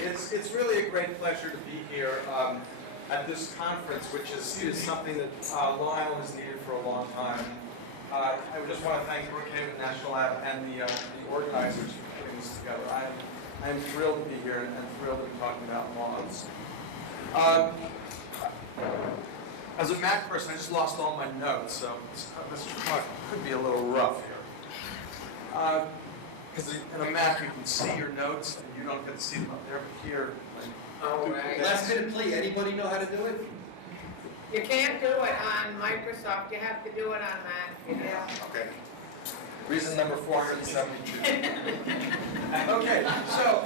It's really a great pleasure to be here at this conference, which is something that Long Island has needed for a long time. I just want to thank Brookhaven National Lab and the organizers for putting this together. I am thrilled to be here and thrilled to be talking about moths. As a Mac person, I just lost all my notes, so this talk could be a little rough here. Because in a Mac, you can see your notes, and you don't get to see them up there, but here, All right. Last minute plea. Anybody know how to do it? You can't do it on Microsoft, you have to do it on Mac. Yeah. Okay. Reason number 472. Okay, so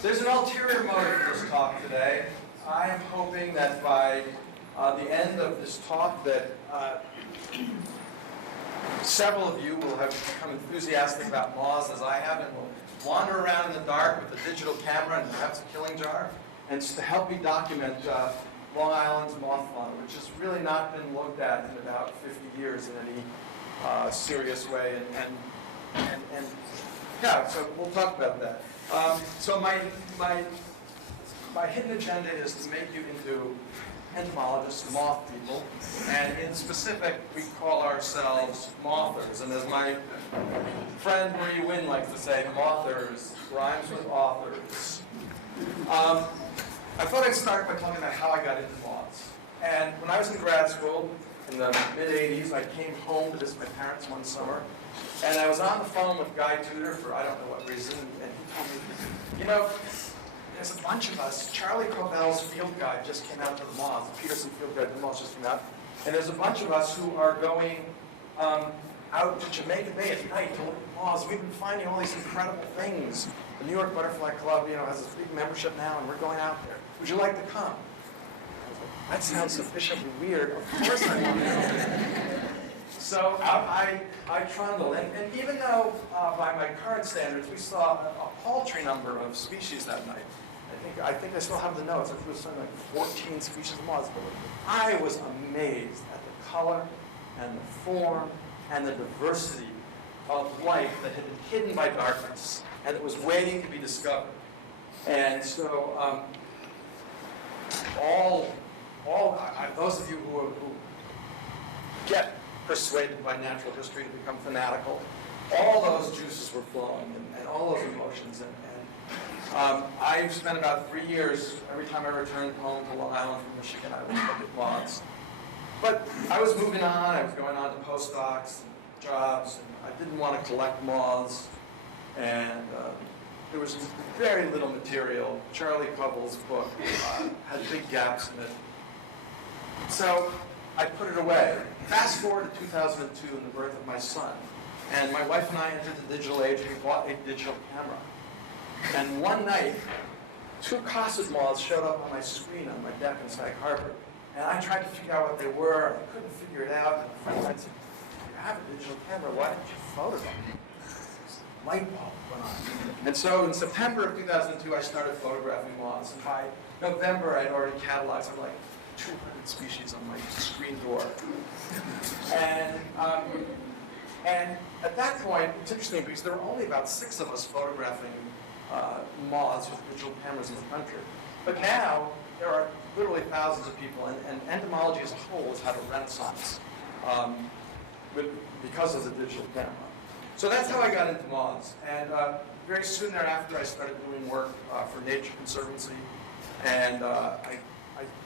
there's an ulterior motive for this talk today. I am hoping that by the end of this talk that several of you will have become enthusiastic about moths as I have, and will wander around in the dark with a digital camera and perhaps a killing jar, and just to help me document Long Island's moth fauna, which has really not been looked at in about 50 years in any serious way. And yeah, so we'll talk about that. So my hidden agenda is to make you into entomologists, moth people, and in specific, we call ourselves mothers. And as my friend Marie Wynn likes to say, mothers rhymes with authors. I thought I'd start by talking about how I got into moths. And when I was in grad school in the mid-'80s, I came home to visit my parents one summer, and I was on the phone with Guy Tudor for I don't know what reason, and he told me, you know, there's a bunch of us. Charlie Covell's field guide just came out to the moths. The Peterson field guide to the moths just came out. And there's a bunch of us who are going out to Jamaica Bay at night to look at moths. We've been finding all these incredible things. The New York Butterfly Club, has this big membership now, and we're going out there. Would you like to come? I was like, that sounds sufficiently weird. Of course I want to come. So I trundled, and even though by my current standards we saw a paltry number of species that night, I think I still have the notes. I think it was something like 14 species of moths. But I was amazed at the color and the form and the diversity of life that had been hidden by darkness and that was waiting to be discovered. And so those of you who get persuaded by natural history to become fanatical, all those juices were flowing and all those emotions. I spent about 3 years, every time I returned home to Long Island from Michigan, I would look at moths. But I was moving on, I was going on to postdocs and jobs, and I didn't want to collect moths, and there was very little material. Charlie Covell's book had big gaps in it. So I put it away. Fast forward to 2002 and the birth of my son, and my wife and I entered the digital age, and we bought a digital camera. And one night, 2 cossid moths showed up on my screen on my deck in Sag Harbor. And I tried to figure out what they were, and I couldn't figure it out. And a friend of mine said, you have a digital camera, why didn't you photo them? This light bulb went on. And so in September of 2002, I started photographing moths. And by November, I'd already cataloged something like 200 species on my screen door. And at that point, it's interesting because there were only about 6 of us photographing moths with digital cameras in the country. But now, there are literally thousands of people, and entomology as a whole has had a renaissance because of the digital camera. So that's how I got into moths. And very soon thereafter, I started doing work for Nature Conservancy, and I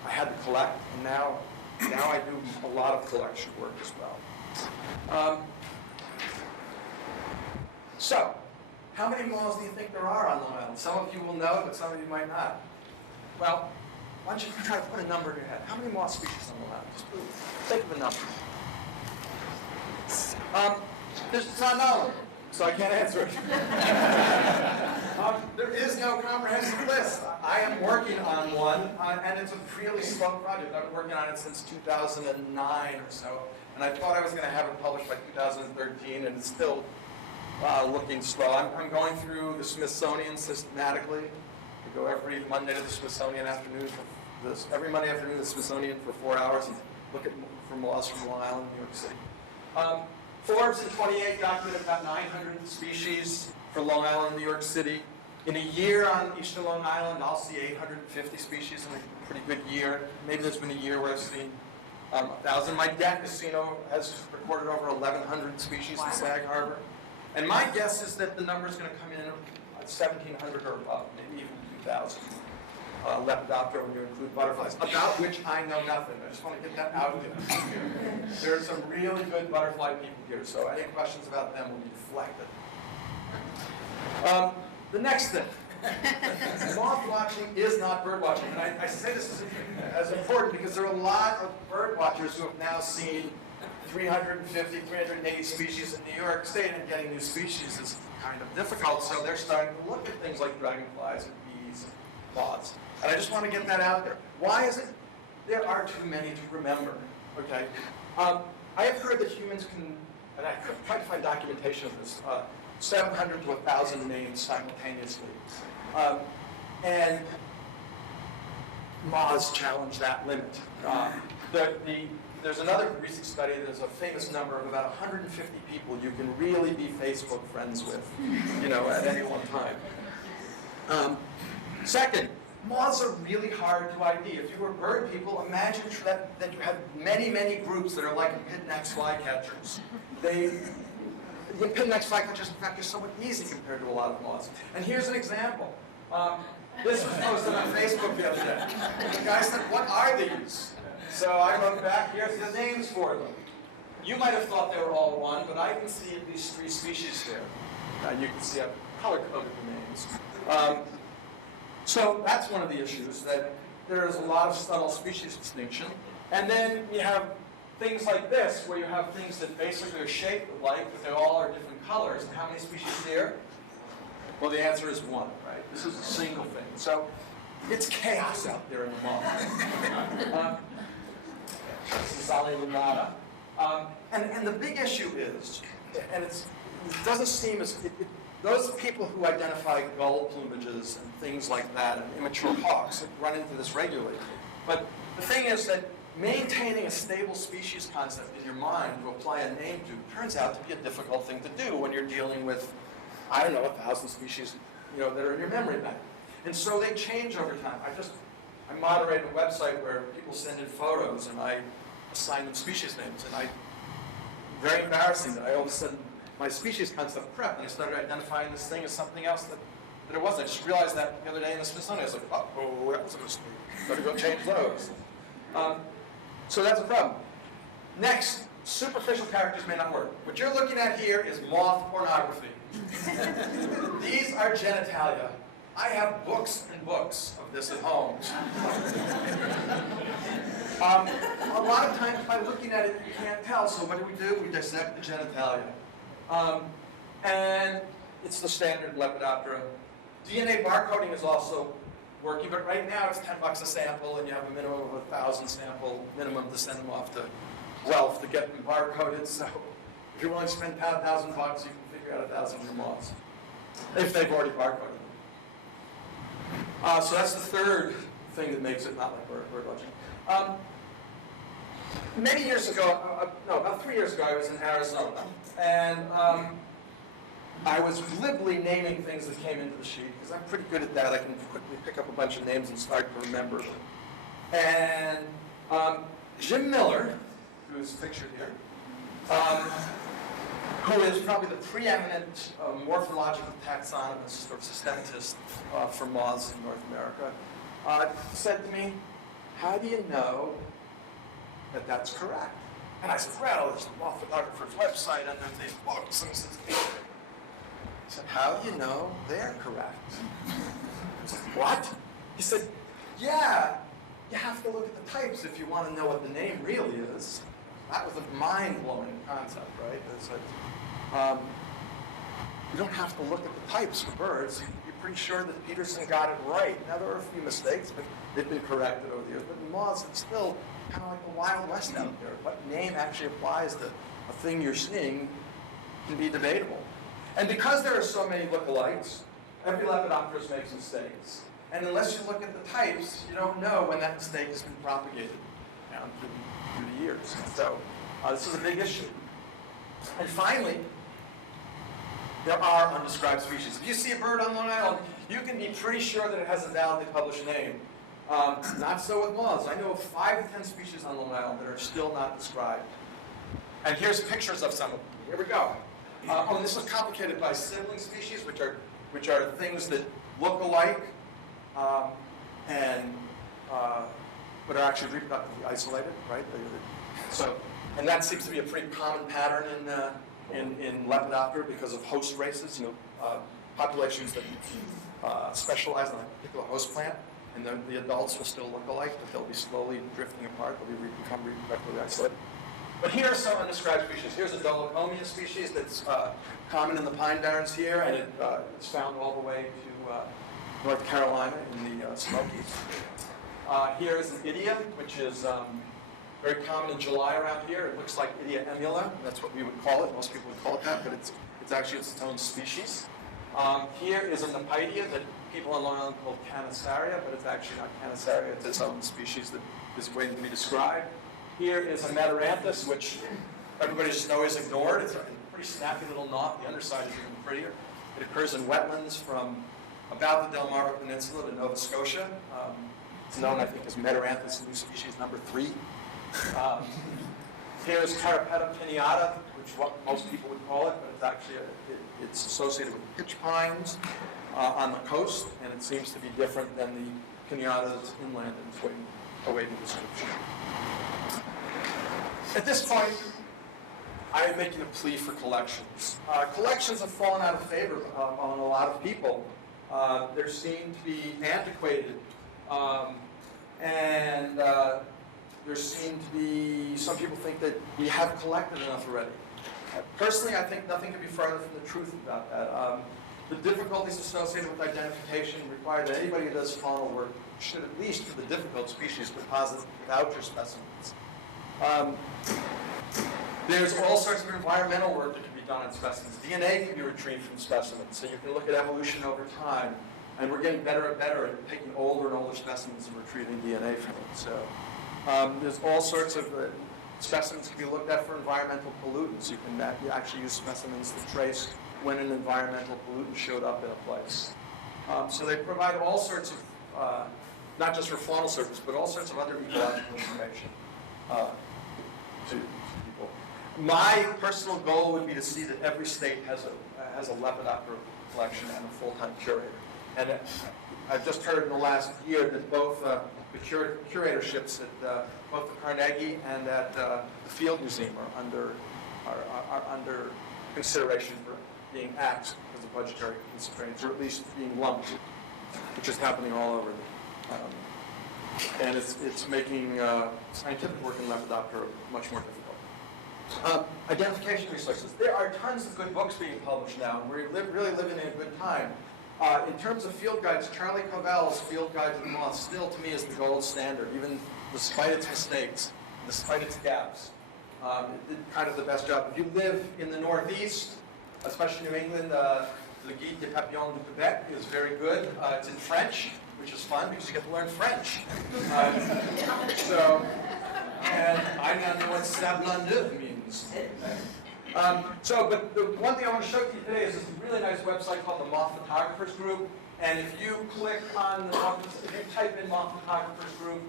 had to collect, and now I do a lot of collection work as well. So, how many moths do you think there are on Long Island? Some of you will know, but some of you might not. Well, why don't you try to put a number in your head? How many moth species on Long Island? Just think of a number. It's not known, so I can't answer it. There is no comprehensive list. I am working on one, and it's a really slow project. I've been working on it since 2009 or so, and I thought I was going to have it published by 2013, and it's still looking slow. I'm going through the Smithsonian systematically. I go every Monday to the Smithsonian afternoon. Every Monday afternoon to the Smithsonian for 4 hours and look for moths from Long Island, New York City. Forbes in 28 documented about 900 species for Long Island, New York City. In a year on eastern Long Island, I'll see 850 species in a pretty good year. Maybe there's been a year where I've seen 1,000. My deck has recorded over 1,100 species in Sag Harbor. And my guess is that the number is going to come in at 1,700 or above, maybe even 2,000. Lepidoptera when you include butterflies, about which I know nothing. I just want to get that out there. There are some really good butterfly people here, so any questions about them will be deflected. The next thing, moth watching is not bird watching. And I say this as important because there are a lot of bird watchers who have now seen 350, 380 species in New York State, and getting new species is kind of difficult. So they're starting to look at things like dragonflies and bees and moths. And I just want to get that out there. Why is it? There are too many to remember, okay? I have heard that humans can, and I tried to find documentation of this, 700 to 1,000 names simultaneously. And moths challenge that limit. There's another recent study, there's a famous number of about 150 people you can really be Facebook friends with, at any one time. Second, moths are really hard to ID. If you were bird people, imagine that you have many, many groups that are like pin-neck flycatchers. The pin-neck flycatchers, in fact, are somewhat easy compared to a lot of moths. And here's an example. This was posted on Facebook the other day. The guy said, "What are these?" So I wrote back, here's the names for them. You might have thought they were all one, but I can see at least 3 species there. You can see I've color-coded the names. So that's one of the issues, that there is a lot of subtle species distinction. And then you have things like this, where you have things that basically are shaped alike, but they all are different colors. And how many species there? Well, the answer is 1, right? This is a single thing. So it's chaos out there in the moth. This is Zali lunata. And the big issue is, and it doesn't seem as, those people who identify gull plumages and things like that, and immature hawks, run into this regularly. But the thing is that maintaining a stable species concept in your mind to apply a name to turns out to be a difficult thing to do when you're dealing with, 1,000 species, that are in your memory bank. And so they change over time. I moderate a website where people send in photos and I assign them species names. And very embarrassing that I all of a sudden, my species concept crept and I started identifying this thing as something else that it wasn't. I just realized that the other day in the Smithsonian. I was like, oh, that was a mistake. Better go change those. So that's a problem. Next, superficial characters may not work. What you're looking at here is moth pornography. These are genitalia. I have books and books of this at home. A lot of times by looking at it, you can't tell. So what do? We dissect the genitalia. And it's the standard Lepidoptera. DNA barcoding is also working, but right now it's $10 a sample, and you have a minimum of 1,000 sample minimum to send them off to Guelph to get them barcoded. So if you're willing to spend $1,000, you can figure out 1,000 of your moths if they've already barcoded them. So that's the third thing that makes it not like bird watching. Many years ago, about 3 years ago, I was in Arizona, and I was glibly naming things that came into the sheet, because I'm pretty good at that. I can quickly pick up a bunch of names and start to remember them. And Jim Miller, who's pictured here, who is probably the preeminent morphological taxonomist or systematist for moths in North America, said to me, "How do you know that that's correct?" And I said, "Well, there's a moth photographer's website and there's these books." And he said, "How do you know they're correct?" I was like, "What?" He said, "Yeah, you have to look at the types if you want to know what the name really is." That was a mind-blowing concept, right? It's like, you don't have to look at the types for birds. You're pretty sure that Peterson got it right. Now, there are a few mistakes, but they've been corrected over the years. But in moths, it's still kind of like the Wild West out there. What name actually applies to a thing you're seeing can be debatable. And because there are so many lookalikes, every Lepidopterist makes mistakes. And unless you look at the types, you don't know when that mistake has been propagated down through the years. So this is a big issue. And finally, there are undescribed species. If you see a bird on Long Island, you can be pretty sure that it has a validly published name. Not so with moths. I know of 5 to 10 species on Long Island that are still not described. And here's pictures of some of them. Here we go. And this is complicated by sibling species, which are things that look alike but are actually reproductively isolated, right? And that seems to be a pretty common pattern in Lepidoptera because of host races, populations that specialize on a particular host plant, and the adults will still look alike, but they'll be slowly drifting apart. They'll become reproductively isolated. But here are some undescribed species. Here's a Dolichomia species that's common in the pine barrens here, and it's found all the way to North Carolina in the Smokies. Here is an idia, which is very common in July around here. It looks like Idia emula. That's what we would call it. Most people would call it that, but it's actually its own species. Here is a Nepidea that people on Long Island call Canisaria, but it's actually not Canisaria. It's its own species that is waiting to be described. Here is a Metaranthus, which everybody just always ignored. It's a pretty snappy little knot. The underside is even prettier. It occurs in wetlands from about the Delmarva Peninsula to Nova Scotia. It's known, I think, as Metaranthus new species number 3. Here's Carapeta pineata, which is what most people would call it, but it's actually it's associated with pitch pines on the coast, and it seems to be different than the pineata that's inland and it's awaiting description. At this point, I am making a plea for collections. Collections have fallen out of favor on a lot of people. They seem to be antiquated, and there seem to be, some people think that we have collected enough already. Personally, I think nothing could be further from the truth about that. The difficulties associated with identification require that anybody who does faunal work should, at least for the difficult species, deposit voucher specimens. There's all sorts of environmental work that can be done on specimens. DNA can be retrieved from specimens, so you can look at evolution over time. And we're getting better and better at taking older and older specimens and retrieving DNA from them. So there's all sorts of specimens can be looked at for environmental pollutants. You can actually use specimens to trace when an environmental pollutant showed up in a place. So they provide all sorts of, not just for faunal surface, but all sorts of other ecological information to people. My personal goal would be to see that every state has a Lepidoptera collection and a full-time curator. And I've just heard in the last year that both the curatorships at both the Carnegie and at the Field Museum are under consideration for being axed because of budgetary constraints, or at least being lumped, which is happening all over. And it's making scientific work in Lepidoptera much more difficult. Identification resources. There are tons of good books being published now, and we're really living in a good time. In terms of field guides, Charlie Covell's Field Guide to the Moth still, to me, is the gold standard, even despite its mistakes, despite its gaps. It did kind of the best job. If you live in the Northeast, especially New England, Le Guide des Papillons du Québec is very good. It's in French, which is fun because you get to learn French. And I now know what Sablon d'Oeuf means. But the one thing I want to show you today is this really nice website called the Moth Photographers Group. And if you click on if you type in Moth Photographers Group,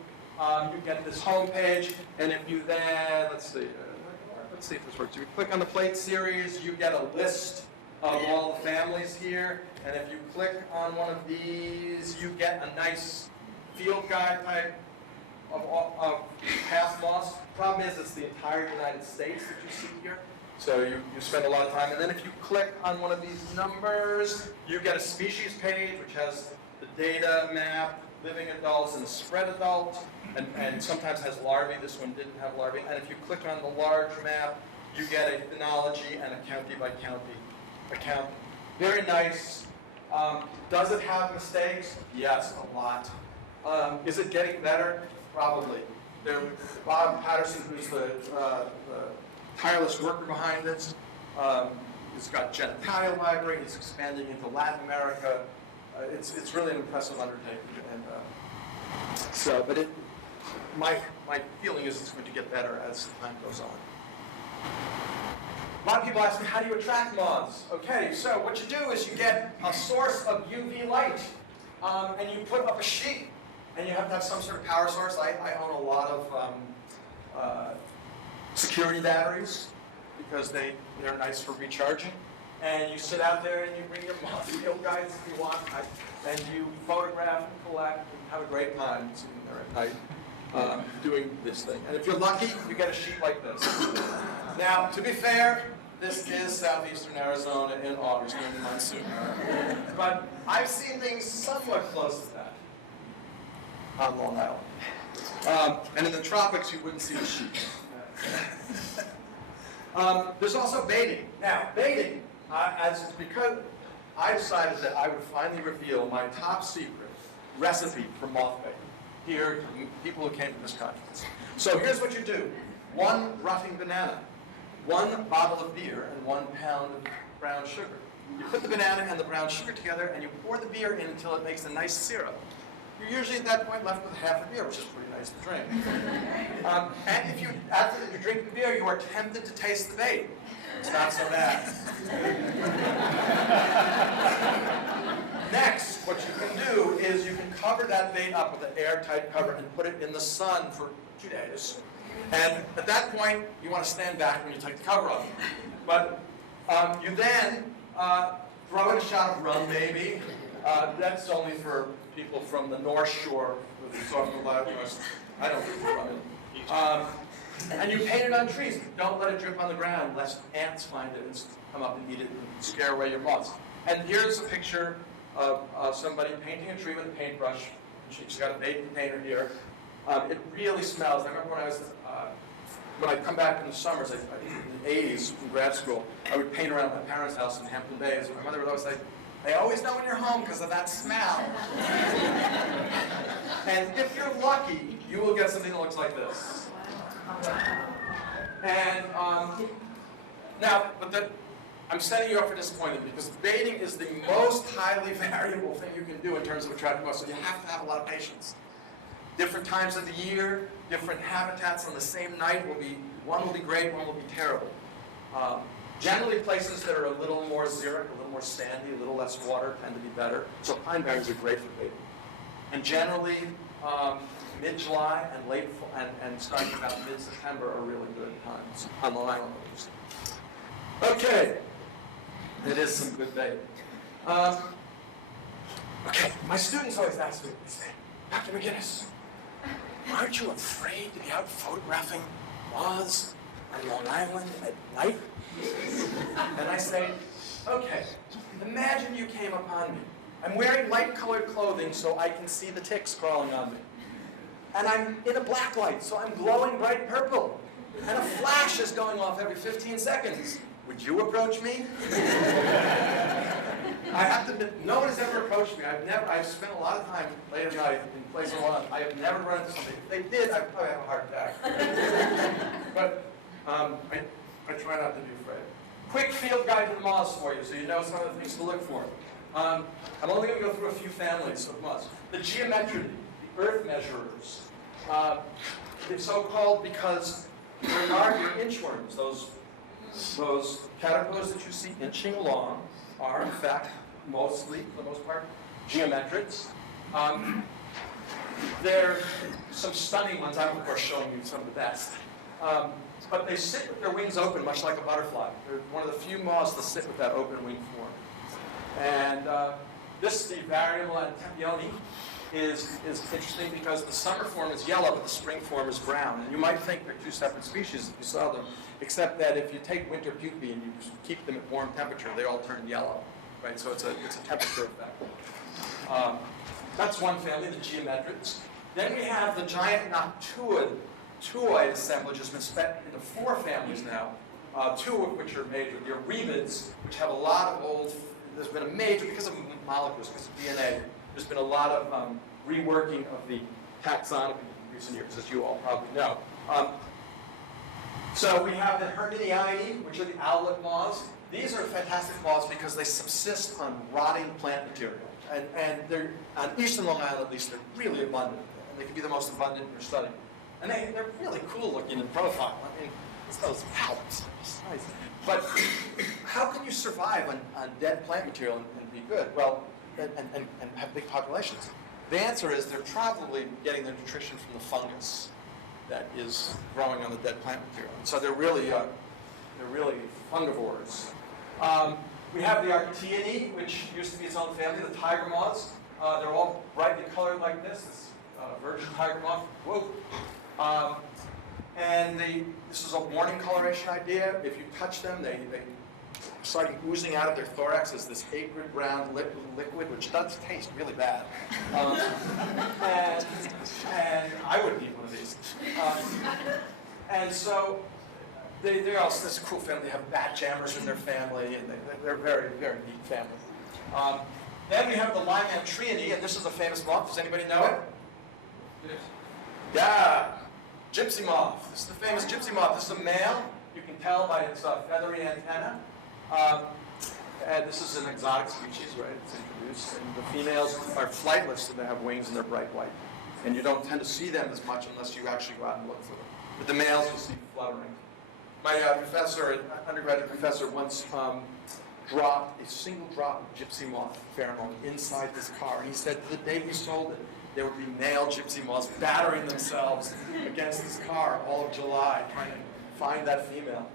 you get this home page. And if you then, let's see if this works. If you click on the plate series, you get a list of all the families here. And if you click on one of these, you get a nice field guide type of past moths. Problem is, it's the entire United States that you see here. So you spend a lot of time. And then if you click on one of these numbers, you get a species page, which has the data map, living adults, and spread adults, and sometimes has larvae. This one didn't have larvae. And if you click on the large map, you get a phenology and a county-by-county account. Very nice. Does it have mistakes? Yes, a lot. Is it getting better? Probably. Bob Patterson, who's the tireless worker behind this, he's got genitalia library. He's expanding into Latin America. It's really an impressive undertaking. And but my feeling is it's going to get better as time goes on. A lot of people ask me, how do you attract moths? Okay, so what you do is you get a source of UV light, and you put up a sheet, and you have to have some sort of power source. I own a lot of security batteries because they're nice for recharging. And you sit out there and you bring your moth field guides if you want, and you photograph and collect and have a great time sitting there at night doing this thing. And if you're lucky, you get a sheet like this. Now, to be fair, this is southeastern Arizona in August during the monsoon. But I've seen things somewhat close to that on Long Island. And in the tropics, you wouldn't see the sheet. There's also baiting. Now, baiting, because I decided that I would finally reveal my top secret recipe for moth baiting here to people who came to this conference. So here's what you do. 1 rotting banana, 1 bottle of beer, and 1 pound of brown sugar. You put the banana and the brown sugar together, and you pour the beer in until it makes a nice syrup. You're usually at that point left with half a beer, which is pretty nice to drink. And if you, after you drink the beer, you are tempted to taste the bait. It's not so bad. Next, what you can do is you can cover that bait up with an airtight cover and put it in the sun for 2 days. And at that point, you want to stand back when you take the cover off. But you then throw in a shot of rum, maybe. That's only for people from the North Shore who talk about us. I don't drink rum. And you paint it on trees. Don't let it drip on the ground, lest ants find it and come up and eat it and scare away your moths. And here's a picture of somebody painting a tree with a paintbrush. She's got a bait container here. It really smells. I remember when I'd come back in the summers, I think in the 80s from grad school, I would paint around my parents' house in Hampton Bays. My mother would always say, they always know when you're home because of that smell. And if you're lucky, you will get something that looks like this. And I'm setting you up for disappointment because baiting is the most highly variable thing you can do in terms of attracting moths. So you have to have a lot of patience. Different times of the year, different habitats on the same night one will be great, one will be terrible. Generally, places that are a little more xeric, a little more sandy, a little less water tend to be better. So pine barrens are great for baiting. And generally, mid-July and late fall, and starting about mid-September are really good times on Long Island. Okay, it is some good baiting. Okay, my students always ask me, they say, Dr. McGuinness, aren't you afraid to be out photographing moths on Long Island at night? And I say, okay, imagine you came upon me. I'm wearing light-colored clothing so I can see the ticks crawling on me. And I'm in a black light, so I'm glowing bright purple. And a flash is going off every 15 seconds. Would you approach me? I have to admit, no one has ever approached me. I've spent a lot of time late at night in places alone. I have never run into somebody. If they did, I'd probably have a heart attack. But I try not to be afraid. Quick field guide to the moths for you, so you know some of the things to look for. I'm only going to go through a few families of moths. The geometry, the earth measurers. They're so called because your inchworms, those caterpillars that you see inching along, are in fact mostly, for the most part, geometrics. There are some stunning ones. I'm of course showing you some of the best. But they sit with their wings open, much like a butterfly. They're one of the few moths that sit with that open wing form. And this, the variable Antempioni, is interesting because the summer form is yellow, but the spring form is brown. And you might think they're two separate species if you saw them, except that if you take winter pupae and you keep them at warm temperature, they all turn yellow, right? So it's a temperature effect. That's one family, the geometrics. Then we have the giant noctuid assemblage has been split into 4 families now, 2 of which are major. The Aribids, which have a lot of old, there's been a major, because of molecules, because of DNA, there's been a lot of reworking of the taxonomic in recent years, as you all probably know. So we have the Herminiidae, which are the owlet moths. These are fantastic moths because they subsist on rotting plant material. And they're, on eastern Long Island at least, they're really abundant. And they can be the most abundant in your study. And they're really cool looking in profile. I mean, It's those palps. It's nice. But how can you survive on dead plant material and be good? Well, and have big populations? The answer is they're probably getting their nutrition from the fungus that is growing on the dead plant material. So they're really fungivores. We have the Arctiinae, which used to be its own family, the tiger moths. They're all brightly colored like this virgin tiger moth. Whoa. This is a warning coloration idea. If you touch them, they starting oozing out of their thorax as this acrid brown liquid, which does taste really bad. And I wouldn't eat one of these. And so they're also this cool family. They have bat jammers in their family, and they're very, very neat family. Then we have the Lymantreinae, and this is a famous moth. Does anybody know it? Yes. Yeah, gypsy moth. This is the famous gypsy moth. This is a male. You can tell by its feathery antenna. And this is an exotic species, right? It's introduced. And the females are flightless, and they have wings, and they're bright white. And you don't tend to see them as much unless you actually go out and look for them. But the males you see fluttering. My undergraduate professor, once dropped a single drop of gypsy moth pheromone inside his car. And he said the day he sold it, there would be male gypsy moths battering themselves against his car all of July, trying to find that female.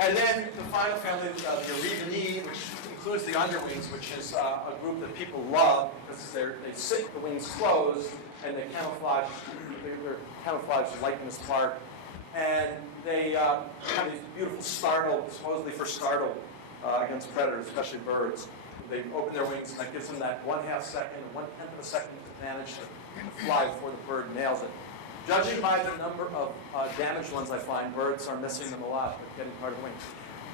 And then the final family, the Erevinae, which includes the underwings, which is a group that people love because they sit with the wings closed and they camouflage, they're camouflaged likeness part. And they have these beautiful startle, supposedly for startle against predators, especially birds. They open their wings, and that gives them that 1/2 second, 1/10 of a second advantage to fly before the bird nails it. Judging by the number of damaged ones I find, birds are missing them a lot, but getting part of the wing.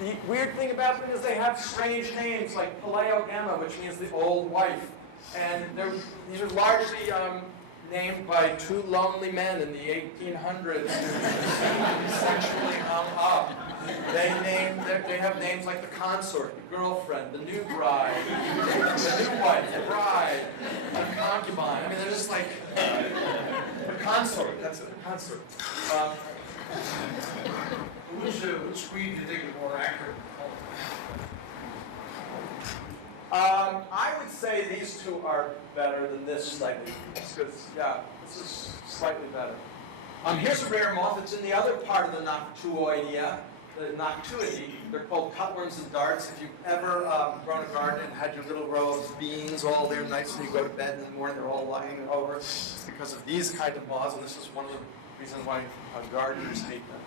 The weird thing about them is they have strange names, like Paleogama, which means the old wife. And these are largely named by two lonely men in the 1800s, sexually hung up. They have names like the consort, the girlfriend, the new bride, the new wife, the bride, the concubine. I mean, they're just like the consort. That's it, the consort. Which breed do you think is more accurate? I would say these two are better than this slightly. Because, yeah, this is slightly better. Here's a rare moth. It's in the other part of the Noctuoidea, the Noctuidae. They're called cutworms and darts. If you've ever grown a garden and had your little row of beans all there nice and you go to bed in the morning, they're all lying over. It's because of these kind of moths, and this is one of the reasons why gardeners hate them.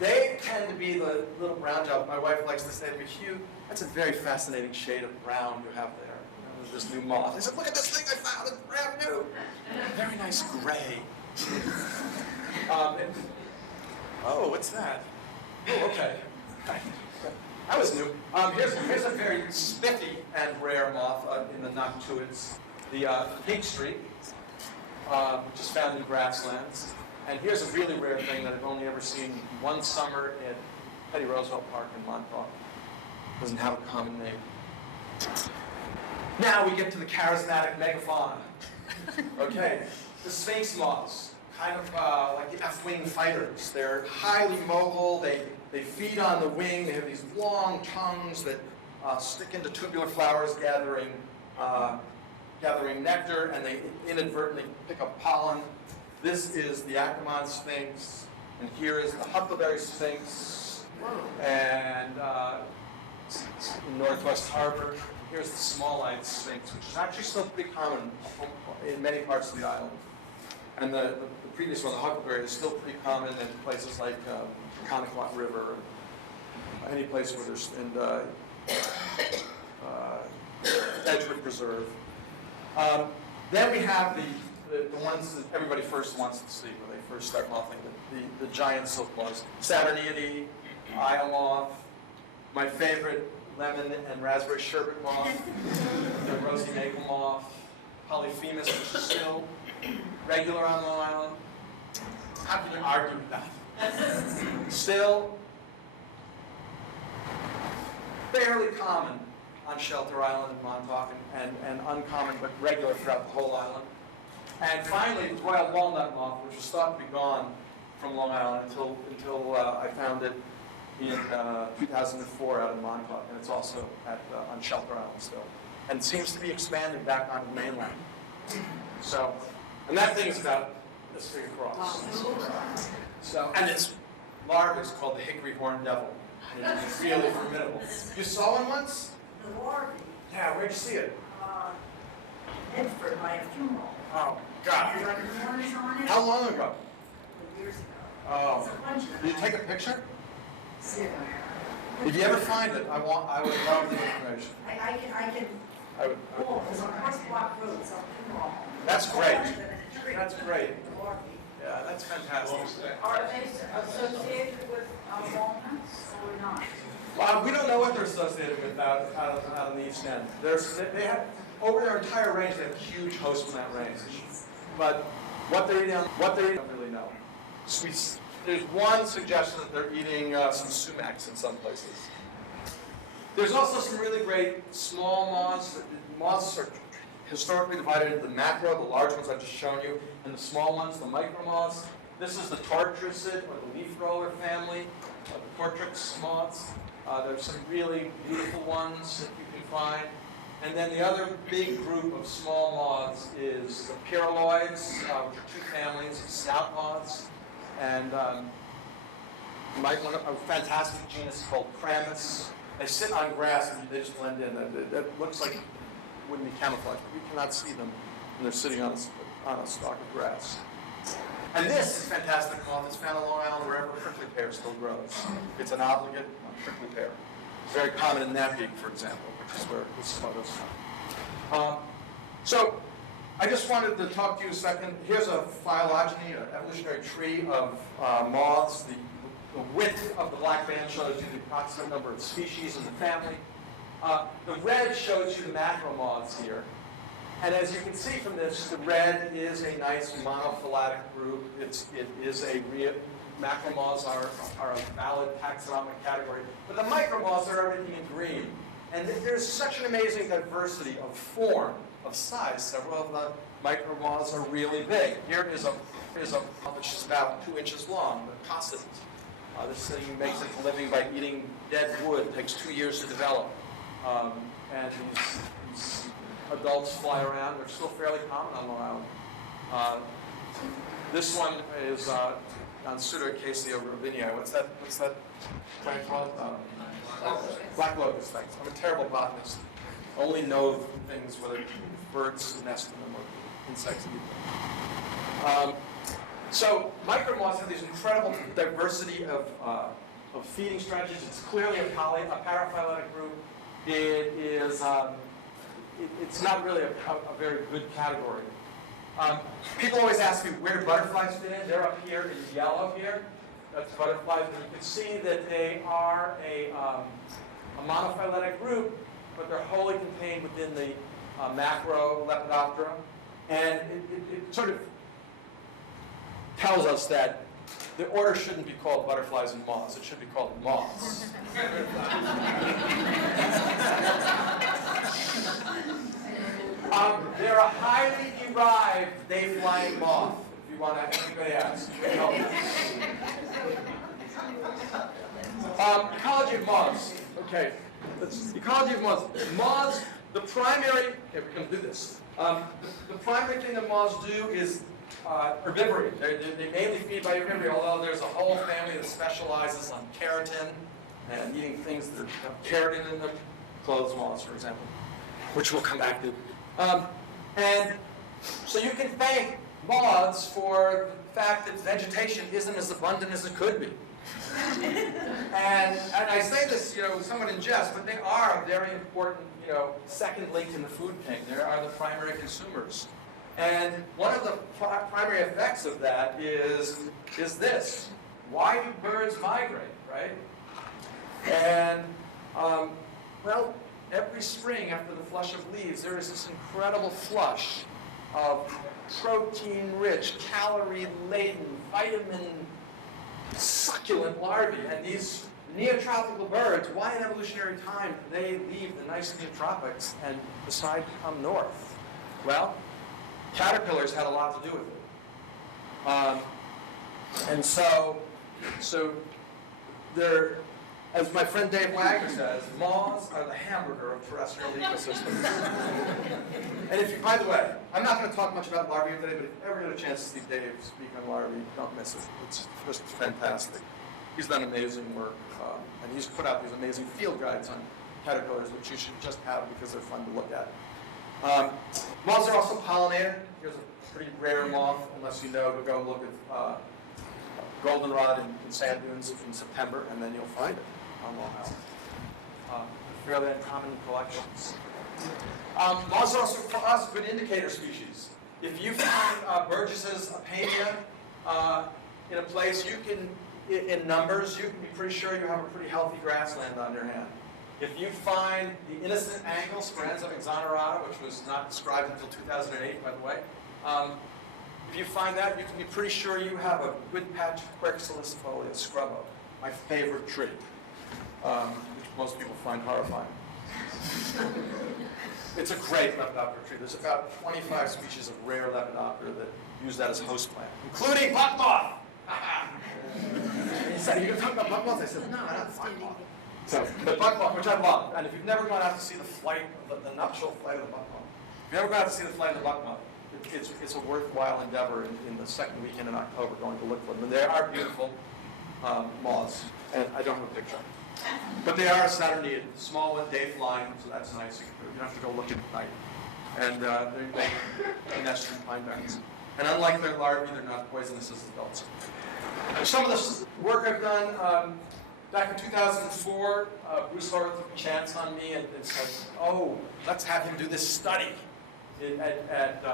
They tend to be the little brown gel. My wife likes to say to me, Hugh, that's a very fascinating shade of brown you have there. You know, this new moth. I said, look at this thing I found. It's brand new. Very nice gray. Oh, what's that? Oh, okay. That was new. Here's a very spiffy and rare moth in the Noctuids. The pink streak, which is found in grasslands. And here's a really rare thing that I've only ever seen one summer in Teddy Roosevelt Park in Montauk. Doesn't have a common name. Now we get to the charismatic megafauna. Okay, the sphinx moths, kind of like the F-wing fighters. They're highly mobile. They feed on the wing. They have these long tongues that stick into tubular flowers, gathering nectar, and they inadvertently pick up pollen. This is the Akamon Sphinx, and here is the Huckleberry Sphinx, and in Northwest Harbor. Here's the small-eyed Sphinx, which is actually still pretty common in many parts of the island. And the previous one, the Huckleberry, is still pretty common in places like Connequot River, any place where there's, Edgewood Preserve. Then we have the ones that everybody first wants to see when they first start mothing, the giant silk moths. Saturniidae, Isle moth, my favorite, lemon and raspberry sherbet moth, the rosy maple moth, Polyphemus, which is still regular on Long Island. How can you argue with that? Still fairly common on Shelter Island and Montauk, and uncommon but regular throughout the whole island. And finally, the royal walnut moth, which was thought to be gone from Long Island until I found it in 2004 out in Montauk, and it's also on Shelter Island still. And seems to be expanding back onto the mainland. So, and that thing's about this big across. So, and its larva is called the hickory horned devil. And it's really formidable. You saw one once? The larvae, Yeah, where'd you see it? Bedford by a funeral. Oh, God. There are corners on it. How long ago? Years ago. Oh. It's a bunch of them. Did you take a picture? Yeah. If you ever find it, I would love the information. I can, oh, there's a horse block road, so funeral. That's great. Tree. That's great. The larvae. Yeah, that's fantastic. Are they associated with walnuts or not? We don't know what they're associated with out on the East End. They have, over their entire range, they have huge hosts in that range. But what they're eating, I don't really know. There's one suggestion that they're eating some sumacs in some places. There's also some really great small moths. Moths are historically divided into the macro, the large ones I've just shown you, and the small ones, the micro moths. This is the tortricid, or the leaf roller family of the tortrix moths. There's some really beautiful ones that you can find. And then the other big group of small moths is the pyraloids, which are two families of snout moths, and a fantastic genus called Kramis. They sit on grass and they just blend in. That looks like it wouldn't be camouflage, but you cannot see them when they're sitting on a stalk of grass. And this is fantastic moth. It's found on Long Island wherever prickly pear still grows. It's an obligate prickly pear. It's very common in Napier, for example, which is where this photo's from. So I just wanted to talk to you a second. Here's a phylogeny, an evolutionary tree of moths. The width of the black band shows you the approximate number of species in the family. The red shows you the macro moths here. And as you can see from this, the red is a nice monophyletic group. Macro moths are a valid taxonomic category. But the micro moths are everything in green. And there's such an amazing diversity of form, of size. Several of the micro moths are really big. Here is a moth which is about 2 inches long, the cosset. This thing makes its living by eating dead wood. It takes 2 years to develop. And these adults fly around. They're still fairly common on Long Island. This one is on Pseudoacacia ravinia. What's that plant called? Black locust, thanks. I'm a terrible botanist. Only know things whether birds nest in them or insects eat them. So micro moths have this incredible diversity of feeding strategies. It's clearly a paraphyletic group. It is. It's not really a very good category. People always ask me, where do butterflies fit in? They're up here in yellow here. That's butterflies. And you can see that they are a monophyletic group, but they're wholly contained within the macro Lepidoptera. And it sort of tells us that the order shouldn't be called butterflies and moths. It should be called moths. They're a highly derived day-flying moth, if you want to, anybody ask. Ecology of moths. Okay, ecology of moths. Moths, the primary, okay, we're going to do this. The primary thing that moths do is herbivory. They mainly feed by herbivory, although there's a whole family that specializes on keratin and eating things that have keratin in them. Clothes moths, for example, which we'll come back to. And so you can thank moths for the fact that vegetation isn't as abundant as it could be. and I say this, somewhat in jest, but they are a very important, second link in the food chain. They are the primary consumers. And one of the primary effects of that is this. Why do birds migrate, right? And, well, every spring after the flush of leaves, there is this incredible flush of protein-rich, calorie-laden, vitamin-succulent larvae. And these neotropical birds, why in evolutionary time do they leave the nice neotropics and decide to come north? Well, caterpillars had a lot to do with it. And so there, as my friend Dave Wagner says, moths are the hamburger of terrestrial ecosystems. And if you, by the way, I'm not going to talk much about larvae today, but if you ever get a chance to see Dave speak on larvae, don't miss it. It's just fantastic. He's done amazing work, and he's put out these amazing field guides on caterpillars, which you should just have because they're fun to look at. Moths are also pollinated. Here's a pretty rare moth, unless you know to go look at goldenrod in sand dunes in September, and then you'll find it on Long Island. Fairly uncommon collections. Moths are also, for us, good indicator species. If you find Burgess's apamia in a place, you can, in numbers, you can be pretty sure you have a pretty healthy grassland on your hand. If you find the innocent angle, Speranza exonerata, which was not described until 2008, by the way, if you find that, you can be pretty sure you have a good patch of Quercus scrubbo, my favorite tree, which most people find horrifying. It's a great Lepidoptera tree. There's about 25 species of rare Lepidoptera that use that as host plant, including buck moth. He said, "You're going to talk about buck moth?" I said, "No, not buck moth." So, the buck moth, which I love, and if you've never gone out to see the flight, the nuptial flight of the buck moth, if you've never gone out to see the flight of the buck moth, it's a worthwhile endeavor in the second weekend in October going to look for them. And they are beautiful moths, and I don't have a picture. But they are Saturniid, small one, day flying, so that's nice. You don't have to go look at night. And they nest in pine barrens. And unlike their larvae, they're not poisonous as adults. Some of this work I've done, back in 2004, Bruce Horvath took a chance on me and said, "Oh, let's have him do this study at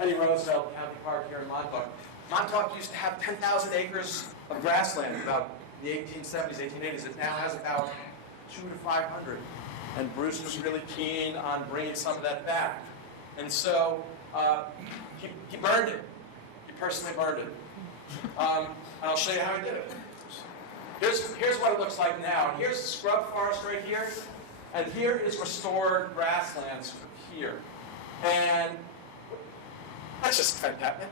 Eddie Roosevelt County Park here in Montauk." Montauk used to have 10,000 acres of grassland about the 1870s, 1880s. It now has about 200 to 500. And Bruce was really keen on bringing some of that back. And so he burned it. He personally burned it. I'll show you how he did it. Here's what it looks like now. And here's the scrub forest right here. And here is restored grasslands here. And that's just fantastic.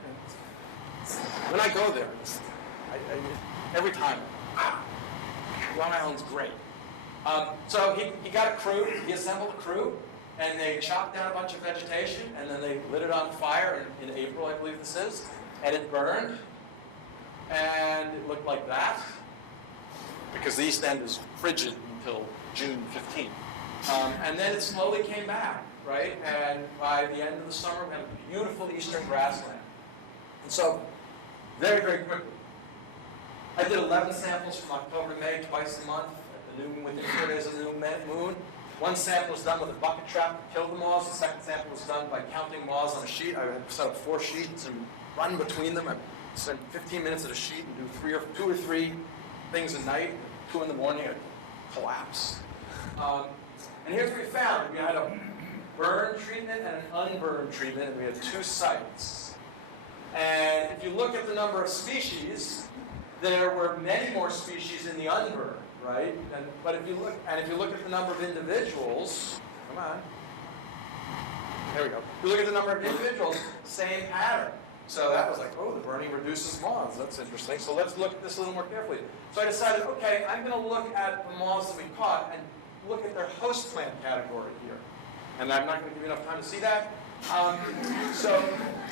When I go there, every time, wow, Long Island's great. So he got a crew, he assembled a crew, and they chopped down a bunch of vegetation, and then they lit it on fire in April, I believe this is, and it burned, and it looked like that, because the East End is frigid until June 15th. And then it slowly came back, right? And by the end of the summer, we had a beautiful eastern grassland. And so, very, very quickly, I did 11 samples from October to May, twice a month, at the new, within 4 days of the new moon. One sample was done with a bucket trap to kill the moths. The second sample was done by counting moths on a sheet. I had set up 4 sheets and run between them. I spent 15 minutes at a sheet and do 2 or 3 things a night. 2 in the morning, I'd collapse. And here's what we found. We had a burn treatment and an unburned treatment, and we had 2 sites. And if you look at the number of species, there were many more species in the unburned, right? But if you look at the number of individuals, come on. There we go. If you look at the number of individuals, same pattern. So that was like, oh, the burning reduces moths. That's interesting. So let's look at this a little more carefully. So I decided, okay, I'm going to look at the moths that we caught and look at their host plant category here. And I'm not going to give you enough time to see that. So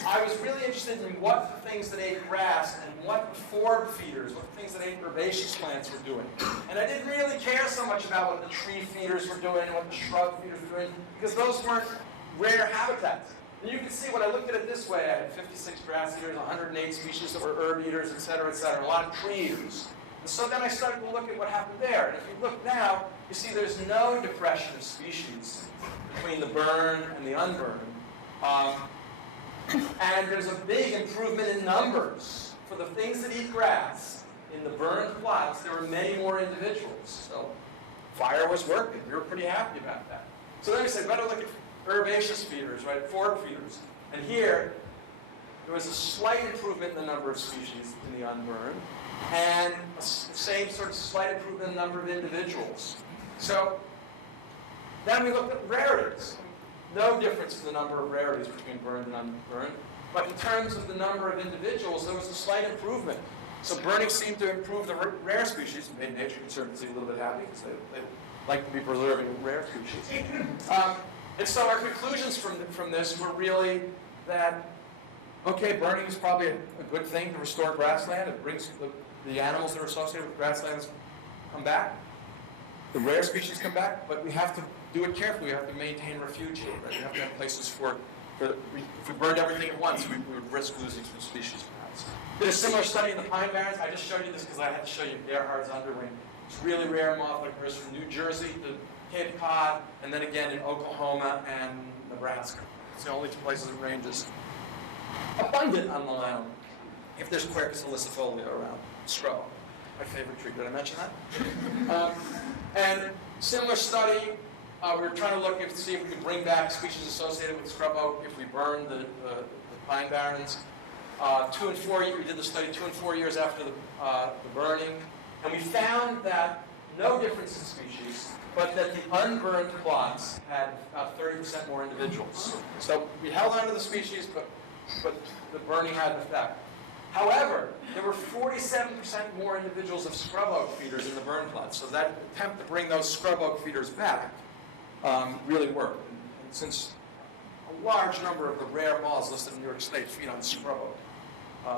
I was really interested in what the things that ate grass and what the forb feeders, what the things that ate herbaceous plants were doing. And I didn't really care so much about what the tree feeders were doing, what the shrub feeders were doing, because those weren't rare habitats. And you can see when I looked at it this way, I had 56 grass eaters, 108 species that were herb eaters, et cetera, a lot of tree eaters. And so then I started to look at what happened there. And if you look now, you see there's no depression of species between the burn and the unburned. And there's a big improvement in numbers. For the things that eat grass, in the burned plots, there were many more individuals. So fire was working. We were pretty happy about that. So then I said, better look at herbaceous feeders, right? Forb feeders. And here, there was a slight improvement in the number of species in the unburned, and the same sort of slight improvement in the number of individuals. So then we looked at rarities. No difference in the number of rarities between burned and unburned. But in terms of the number of individuals, there was a slight improvement. So burning seemed to improve the rare species, and made Nature Conservancy a little bit happy because they like to be preserving rare species. And so our conclusions from this were really that, okay, burning is probably a good thing to restore grassland. It brings the animals that are associated with grasslands come back. The rare species come back, but we have to do it carefully. We have to maintain refuge. Right? We have to have places if we burned everything at once, we would risk losing some species perhaps. Did a similar study in the Pine Barrens. I just showed you this because I had to show you Gerhard's underwing. It's really rare moth that occurs from New Jersey to Cape Cod, and then again in Oklahoma and Nebraska. It's the only two places it ranges. Abundant on Long Island, if there's Quercus ilicifolia around. Scrub, my favorite tree. Did I mention that? And similar study, we were trying to look to see if we could bring back species associated with scrub oak if we burned the Pine Barrens. 2 and 4 years, we did the study 2 and 4 years after the burning, and we found that no difference in species, but that the unburned plots had about 30% more individuals. So we held on to the species, but the burning had an effect. However, there were 47% more individuals of scrub oak feeders in the burn plots. So that attempt to bring those scrub oak feeders back really worked. And since a large number of the rare moths listed in New York State feed on scrub oak,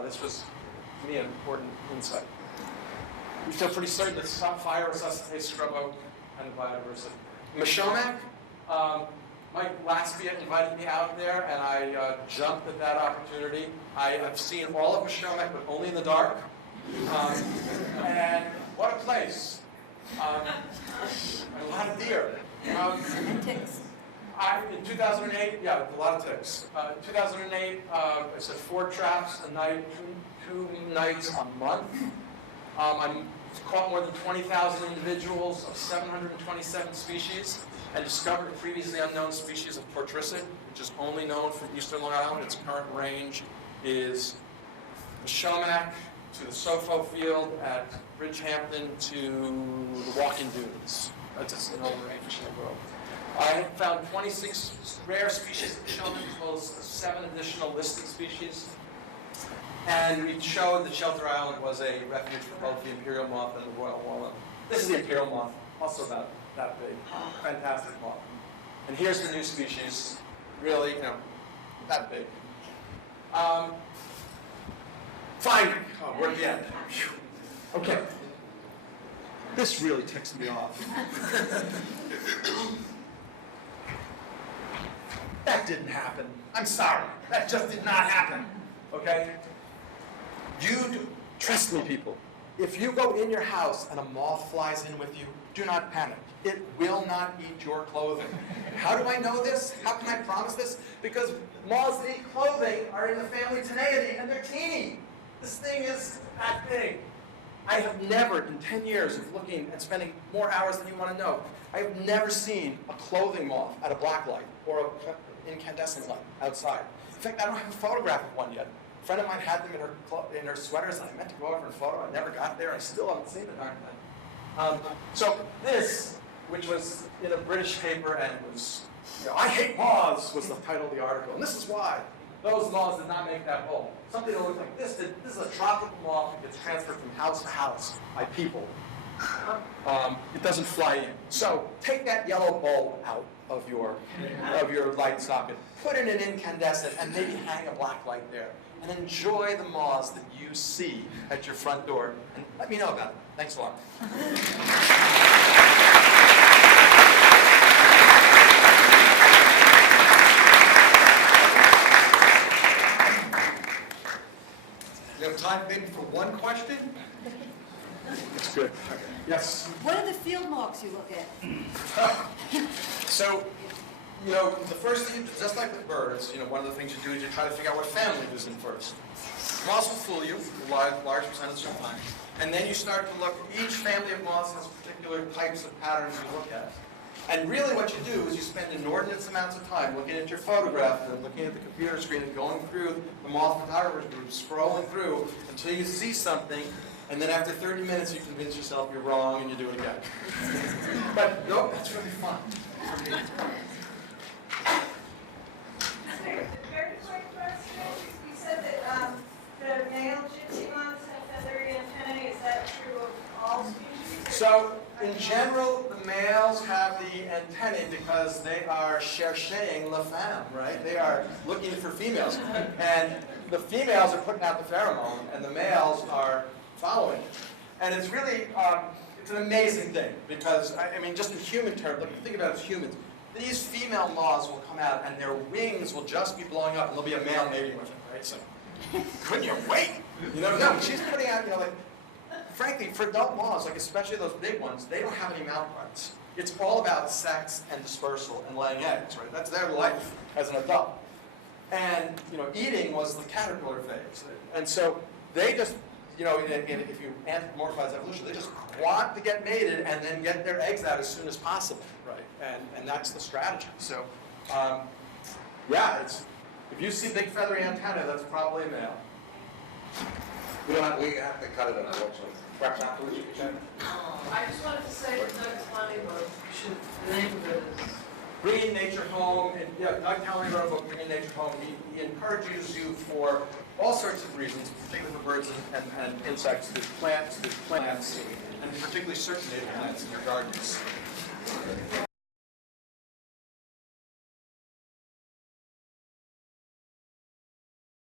this was, to me, an important insight. We feel pretty certain that fire resuscitates scrub oak and biodiversity. Mishomac, Mike Laspia invited me out there, and I jumped at that opportunity. I've seen all of Mishomac, but only in the dark. And what a place. A lot of deer. And ticks. In 2008, yeah, a lot of ticks. In 2008, I said 4 traps a night, two nights a month. I caught more than 20,000 individuals of 727 species and discovered a previously unknown species of portricid, which is only known from eastern Long Island. Its current range is Mishomac to the Sofo Field at Bridgehampton to the Walking Dunes. That's its known range in the world. I found 26 rare species of Mishomac, as well as 7 additional listed species. And we showed that Shelter Island was a refuge for both the imperial moth and the royal walnut. This is the imperial moth, also about that big. Fantastic moth. And here's the new species, really, that big. Fine. Oh, we're at the end. Whew. Okay. This really ticks me off. That didn't happen. I'm sorry. That just did not happen. Okay? Trust me, people. If you go in your house and a moth flies in with you, do not panic. It will not eat your clothing. How do I know this? How can I promise this? Because moths that eat clothing are in the family Teneidae, and they're teeny. This thing is that big. I have never, in 10 years of looking and spending more hours than you want to know, I have never seen a clothing moth at a black light or an incandescent light outside. In fact, I don't have a photograph of one yet. A friend of mine had them in her sweaters, and I meant to go over and photo. I never got there. I still haven't seen the darn thing. So this, which was in a British paper, and it was, I hate moths, was the title of the article. And this is why. Those moths did not make that hole. Something that looked like this. This is a tropical moth that gets transferred from house to house by people. It doesn't fly in. So take that yellow bulb out of your light socket, put in an incandescent, and maybe hang a black light there. And enjoy the moths that you see at your front door. And let me know about it. Thanks a lot. You have time maybe for one question? That's good. Yes. What are the field marks you look at? So, the first thing you do, just like with birds, one of the things you do is you try to figure out what family is in first. Moths will fool you a large percentage of the time. And then you start to look, each family of moths has particular types of patterns you look at. And really what you do is you spend inordinate amounts of time looking at your photograph and looking at the computer screen and going through the moth photographers group, scrolling through until you see something, and then after 30 minutes you convince yourself you're wrong and you do it again. But no, that's really fun for me. In general, the males have the antennae because they are cherching la femme, right? They are looking for females. And the females are putting out the pheromone, and the males are following it. And it's really, it's an amazing thing because, I mean, just in human terms, like, think about it as humans. These female moths will come out, and their wings will just be blowing up, and there'll be a male mating with them, right? So, couldn't you wait? You know, no, she's putting out, you know, like, frankly, for adult moths, like especially those big ones, they don't have any mouth parts. It's all about sex and dispersal and laying eggs, right? That's their life as an adult. And, you know, eating was the caterpillar phase. And so they just, you know, if you anthropomorphize evolution, they just want to get mated and then get their eggs out as soon as possible, right? And that's the strategy. So, yeah, it's, if you see big feathery antennae, that's probably a male. We have to cut it unfortunately. Perhaps afterwards you can. I just wanted to say that Doug's funny, but you should name this. Bringing nature home, and yeah, Doug Calloway wrote about bringing nature home. He encourages you for all sorts of reasons, particularly for birds and insects, to plants, and particularly certain native plants in your gardens.